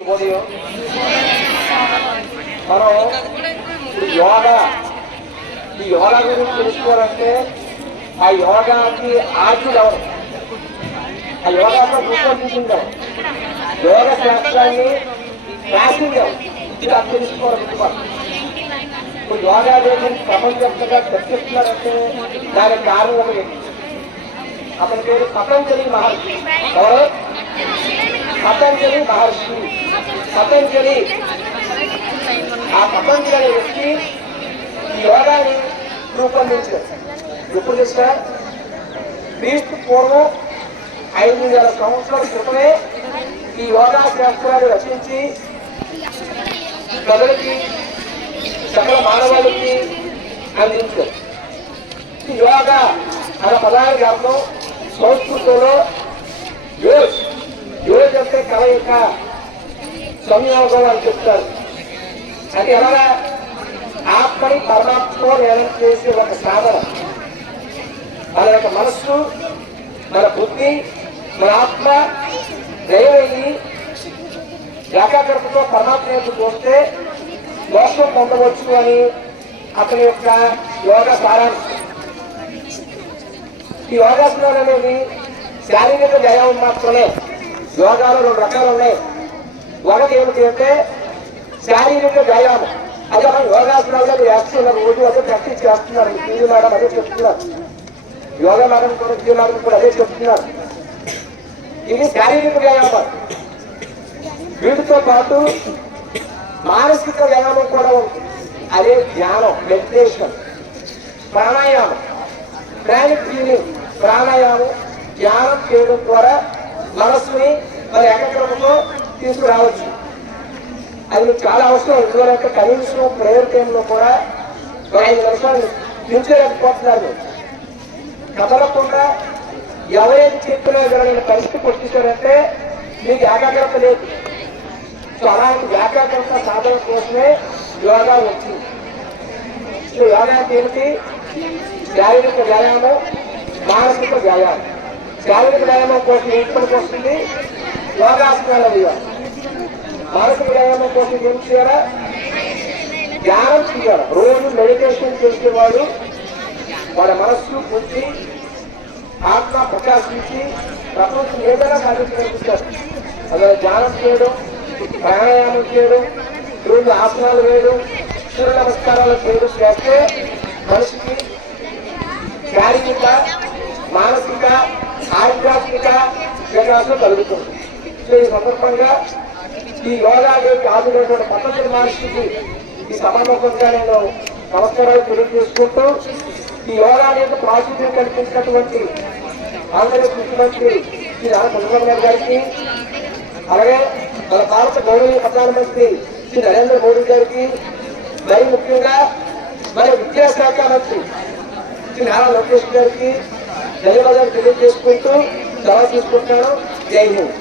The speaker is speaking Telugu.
మనం యోగా ఈ యోగా గురించి తెలుసుకోవాలంటే ఆ యోగాకి ఆర్జుడు ఎవరు, ఆ యోగాతో రూపొందించింది ఎవరు, యోగ శాస్త్రాన్ని రాసింది ఎవరు, ఇది అది తెలుసుకోవాలి. ఇప్పుడు యోగా గురించి ప్రపంచంగా చర్చిస్తున్నారంటే దానికి కారణం ఒక వ్యక్తి, అతని పేరు పతంజలి మహర్షి. ఎవరు? పతంజలి మహర్షి. పతంజలి ఆ పతంజలి అనే వ్యక్తి ఈ యోగాని రూపొందించారు. ఎప్పుడు చేసిన క్రీస్తు పూర్వం 5,000 సంవత్సరాల క్రితమే ఈ యోగా శాస్త్రాలు రచించి ప్రజలకి సకల మానవాళికి అందించారు. ఈ యోగా అనే పదానికి అర్థం సంస్కృతంలో యోజ్, యోజ్ అంటే కలయిక, సంయోగం అని చెప్తారు. అంటే ఎలాగా ఆత్మని పరమాత్మతో ధ్యానం చేసే ఒక సాధన. మన యొక్క మనస్సు, మన బుద్ధి, మన ఆత్మ దైవయ్యి ఏకాగ్రతతో పరమాత్మ యొక్క చూస్తే మోక్షం పొందవచ్చు అని అతని యొక్క యోగ సారాంశం. ఈ యోగాసనాలు అనేది శారీరక వ్యాయామం మాత్రమే. యోగాలు 2 రకాలు ఉన్నాయి. ఒకటి ఏమిటి అంటే శారీరక వ్యాయామం. అదే మనం యోగాసనాలుగా వేస్తున్నారు, రోజు అదే ప్రాక్టీస్ చేస్తున్నారు. టీవీ మేడం అదే చెప్తున్నారు, యోగా మేడం కూడా టీవీ మేడం కూడా అదే చెప్తున్నారు. ఇది శారీరక వ్యాయామం. వీటితో పాటు మానసిక వ్యాయామం కూడా ఉంటుంది. అదే ధ్యానం, మెడిటేషన్, ప్రాణాయామం, ప్రాణిక్ క్లీనింగ్. ప్రాణాయామం, ధ్యానం చేయడం ద్వారా మనస్సుని మన ఏకాగ్రతలో తీసుకురావచ్చు. అది మీకు చాలా అవసరం. ఎందుకంటే కనీసం ప్రేయర్ టైంలో కూడా 5 నిమిషాలు నిలిచేయకపోతున్నారు. కదలకుండా ఎవరైతే చెప్పినా వినని పరిస్థితి వచ్చేసారంటే మీకు ఏకాగ్రత లేదు. సో అలాంటి ఏకాగ్రత సాధన కోసమే యోగా వచ్చింది. సో యోగా ఏమిటి? శారీరక వ్యాయామం, మానసిక వ్యాయామం. శారీరక వ్యాయామం కోసం ఏం పనికి వస్తుంది? యోగాసనాలు వేయాలి. మానసిక వ్యాయామం కోసం ఏం చేయాలా? ధ్యానం చేయాలి. రోజు మెడిటేషన్ చేసేవాడు వాడి మనస్సు, బుద్ధి, ఆత్మ ప్రకాశించి ప్రపంచం ఏదైనా సాధించగలుగుతారు. అదే ధ్యానం చేయడం, ప్రాణాయామం చేయడం, రోజు ఆసనాలు వేయడం, సూర్య నమస్కారాలు చేయడం చేస్తే మనిషికి శారీరక, మానసిక, ఆధ్యాత్మిక వికాసం కలుగుతుంది. సో ఈ సందర్భంగా ఈ యోగాకి ఆదుకున్నటువంటి పతంజలి మహర్షికి ఈ సమాముఖంగా నేను నమస్కారాలు తెలియజేసుకుంటూ ఈ యోగా యొక్క ప్రాచుర్యం కల్పించినటువంటి ఆంధ్రప్రదేశ్ ముఖ్యమంత్రి శ్రీ నారా చంద్రబాబు నాయుడు గారికి, అలాగే మన భారత గౌరవ ప్రధానమంత్రి శ్రీ నరేంద్ర మోడీ గారికి, మరి ముఖ్యంగా మన విద్యాశాఖ మంత్రి శ్రీ నారా లోకేష్ గారికి ధన్యవాదాలు తెలియజేసుకుంటూ సెలవు తీసుకుంటున్నాను. జై హింద్.